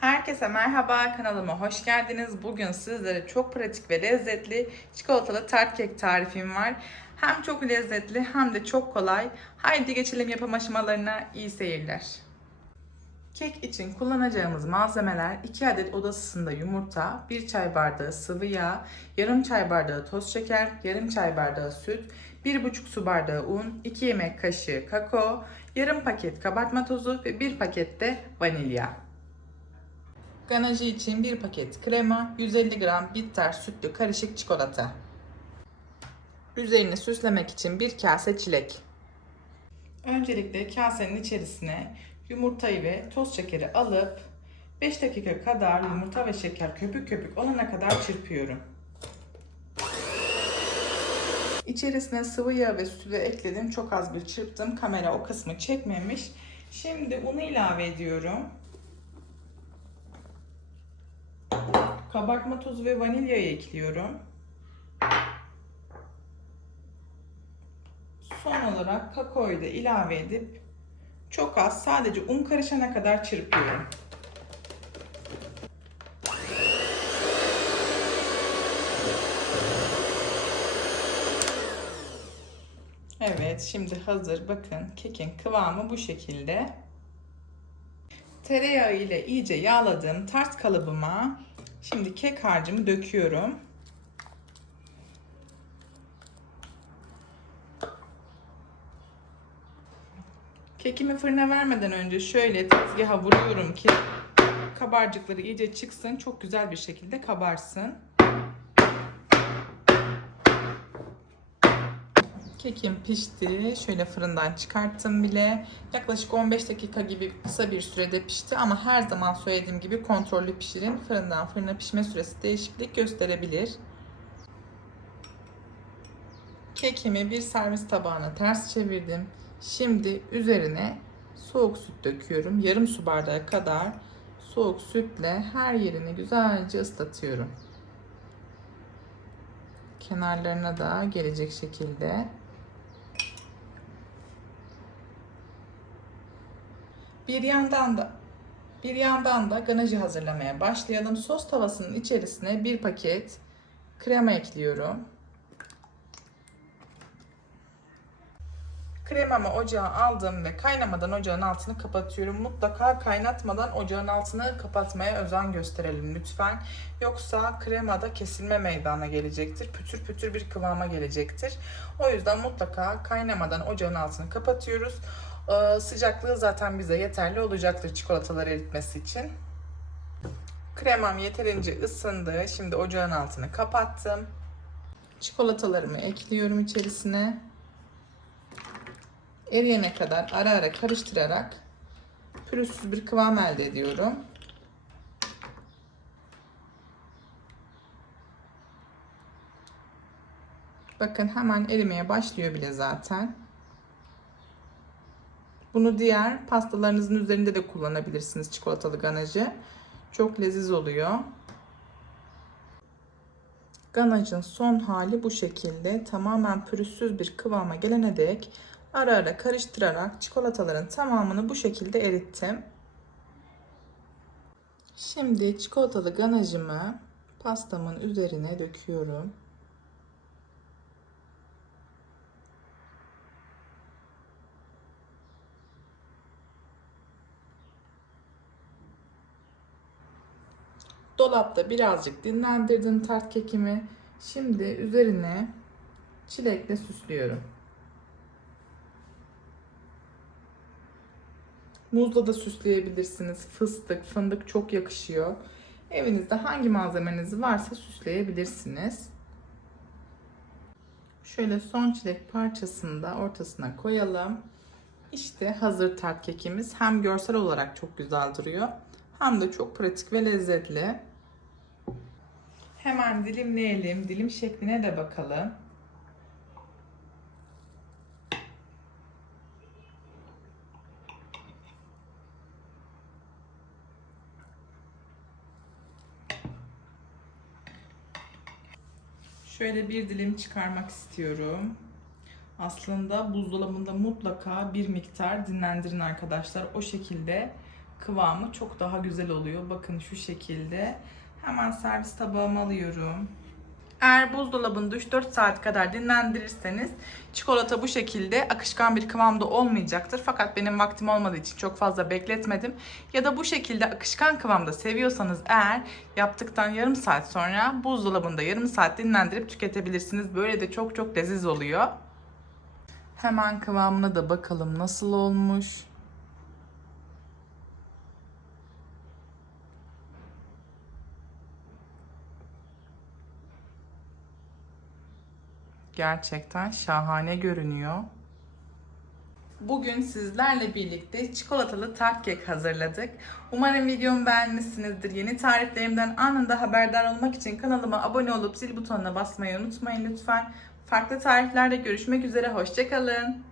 Herkese merhaba kanalıma hoş geldiniz. Bugün sizlere çok pratik ve lezzetli çikolatalı tart kek tarifim var. Hem çok lezzetli hem de çok kolay. Haydi geçelim yapım aşamalarına. İyi seyirler. Kek için kullanacağımız malzemeler 2 adet oda ısısında yumurta, 1 çay bardağı sıvı yağ, yarım çay bardağı toz şeker, yarım çay bardağı süt, 1,5 su bardağı un, 2 yemek kaşığı kakao, yarım paket kabartma tozu ve 1 paket de vanilya. Ganajı için 1 paket krema, 150 gram bitter sütlü karışık çikolata. Üzerini süslemek için bir kase çilek. Öncelikle kasenin içerisine yumurtayı ve toz şekeri alıp 5 dakika kadar yumurta ve şeker köpük köpük olana kadar çırpıyorum. İçerisine sıvı yağ ve sütü de ekledim. Çok az bir çırptım. Kamera o kısmı çekmemiş. Şimdi unu ilave ediyorum. Kabartma tozu ve vanilyayı ekliyorum. Son olarak kakaoyu da ilave edip çok az sadece un karışana kadar çırpıyorum. Evet şimdi hazır bakın kekin kıvamı bu şekilde. Tereyağı ile iyice yağladığım tart kalıbıma şimdi kek harcımı döküyorum. Kekimi fırına vermeden önce şöyle tezgaha vuruyorum ki kabarcıkları iyice çıksın. Çok güzel bir şekilde kabarsın. Kekim pişti. Şöyle fırından çıkarttım bile. Yaklaşık 15 dakika gibi kısa bir sürede pişti ama her zaman söylediğim gibi kontrollü pişirin. Fırından fırına pişme süresi değişiklik gösterebilir. Kekimi bir servis tabağına ters çevirdim. Şimdi üzerine soğuk süt döküyorum. Yarım su bardağı kadar soğuk sütle her yerini güzelce ıslatıyorum. Kenarlarına da gelecek şekilde. Bir yandan da bir yandan da ganajı hazırlamaya başlayalım. Sos tavasının içerisine bir paket krema ekliyorum. Kremamı ocağa aldım ve kaynamadan ocağın altını kapatıyorum. Mutlaka kaynatmadan ocağın altını kapatmaya özen gösterelim lütfen. Yoksa kremada kesilme meydana gelecektir. Pütür pütür bir kıvama gelecektir. O yüzden mutlaka kaynamadan ocağın altını kapatıyoruz. Ee, sıcaklığı zaten bize yeterli olacaktır çikolataları eritmesi için. Kremam yeterince ısındı. Şimdi ocağın altını kapattım. Çikolatalarımı ekliyorum içerisine eriyene kadar ara ara karıştırarak pürüzsüz bir kıvam elde ediyorum. Bakın hemen erimeye başlıyor bile zaten. Bunu diğer pastalarınızın üzerinde de kullanabilirsiniz çikolatalı ganajı. Çok leziz oluyor. Ganajın son hali bu şekilde tamamen pürüzsüz bir kıvama gelene dek ara ara karıştırarak çikolataların tamamını bu şekilde erittim. Şimdi çikolatalı ganajımı pastamın üzerine döküyorum. Dolapta birazcık dinlendirdim tart kekimi. Şimdi üzerine çilekle süslüyorum. Muzla da süsleyebilirsiniz. Fıstık, fındık çok yakışıyor. Evinizde hangi malzemeniz varsa süsleyebilirsiniz. Şöyle son çilek parçasını da ortasına koyalım. İşte hazır tart kekimiz. Hem görsel olarak çok güzel duruyor. Hem de çok pratik ve lezzetli. Hemen dilimleyelim. Dilim şekline de bakalım. Şöyle bir dilim çıkarmak istiyorum. Aslında buzdolabında mutlaka bir miktar dinlendirin arkadaşlar. O şekilde kıvamı çok daha güzel oluyor. Bakın şu şekilde. Hemen servis tabağıma alıyorum. Eğer buzdolabında 3-4 saat kadar dinlendirirseniz çikolata bu şekilde akışkan bir kıvamda olmayacaktır. Fakat benim vaktim olmadığı için çok fazla bekletmedim. Ya da bu şekilde akışkan kıvamda seviyorsanız eğer yaptıktan yarım saat sonra buzdolabında yarım saat dinlendirip tüketebilirsiniz. Böyle de çok çok leziz oluyor. Hemen kıvamına da bakalım nasıl olmuş. Gerçekten şahane görünüyor. Bugün sizlerle birlikte çikolatalı tart kek hazırladık. Umarım videomu beğenmişsinizdir. Yeni tariflerimden anında haberdar olmak için kanalıma abone olup zil butonuna basmayı unutmayın lütfen. Farklı tariflerde görüşmek üzere. Hoşçakalın.